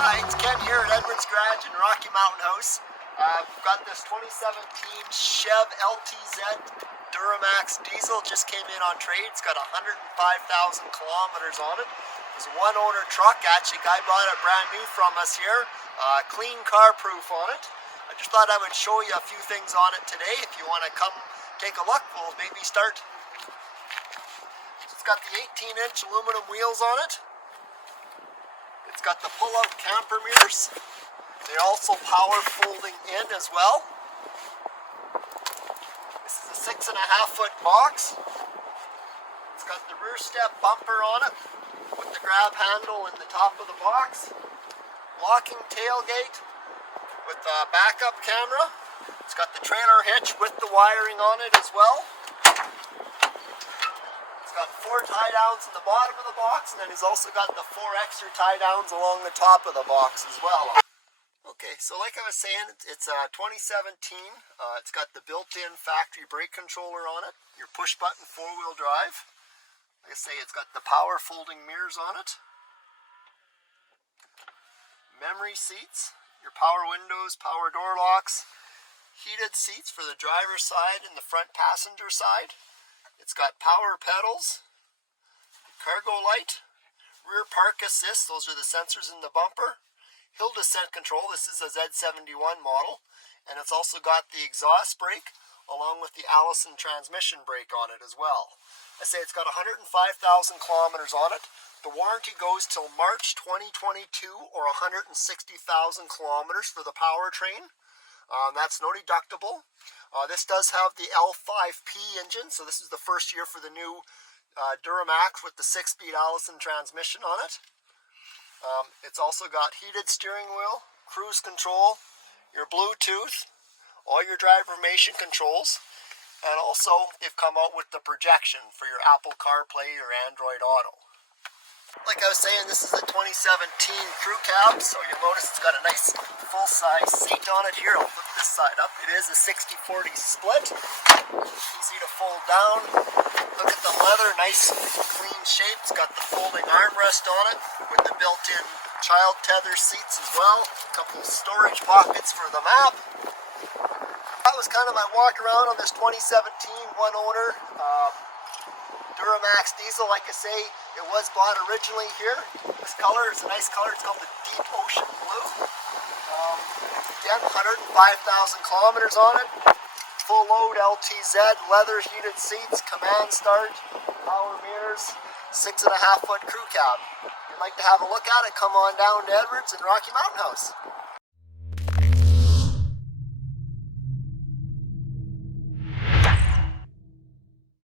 Hi, it's Ken here at Edwards Garage in Rocky Mountain House. We've got this 2017 Chev LTZ Duramax diesel, just came in on trade. It's got 105,000 kilometers on it. It's a one-owner truck. Actually, guy brought it brand new from us here. Clean car proof on it. I just thought I would show you a few things on it today. If you want to come take a look, we'll maybe start. It's got the 18-inch aluminum wheels on it. It's got the pull-out camper mirrors. They're also power folding in as well. This is a 6.5-foot box. It's got the rear step bumper on it with the grab handle in the top of the box. Locking tailgate with a backup camera. It's got the trailer hitch with the wiring on it as well. It's got 4 tie downs in the bottom of the box, and then he's also got the 4 extra tie downs along the top of the box as well. Okay, so like I was saying, it's a 2017. It's got the built-in factory brake controller on it, your push-button 4-wheel drive. Like I say, it's got the power folding mirrors on it. Memory seats, your power windows, power door locks, heated seats for the driver's side and the front passenger side. It's got power pedals, cargo light, rear park assist, those are the sensors in the bumper, hill descent control, this is a Z71 model, and it's also got the exhaust brake along with the Allison transmission brake on it as well. I say it's got 105,000 kilometers on it. The warranty goes till March 2022 or 160,000 kilometers for the powertrain. That's no deductible. This does have the L5P engine, so this is the first year for the new Duramax with the 6-speed Allison transmission on it. It's also got heated steering wheel, cruise control, your Bluetooth, all your driver information controls, and also they've come out with the projection for your Apple CarPlay or Android Auto. Like I was saying, this is a 2017 crew cab, so you'll notice it's got a nice full-size seat on it here. I'll flip this side up. It is a 60-40 split. Easy to fold down. Look at the leather, nice clean shape. It's got the folding armrest on it with the built-in child tether seats as well. A couple storage pockets for the map. That was kind of my walk around on this 2017 one-owner Duramax diesel. Like I say, it was bought originally here. This color is a nice color. It's called the Deep Ocean Blue. Again, 105,000 kilometers on it. Full load LTZ, leather heated seats, command start, power mirrors, 6.5-foot crew cab. If you'd like to have a look at it, come on down to Edwards and Rocky Mountain House.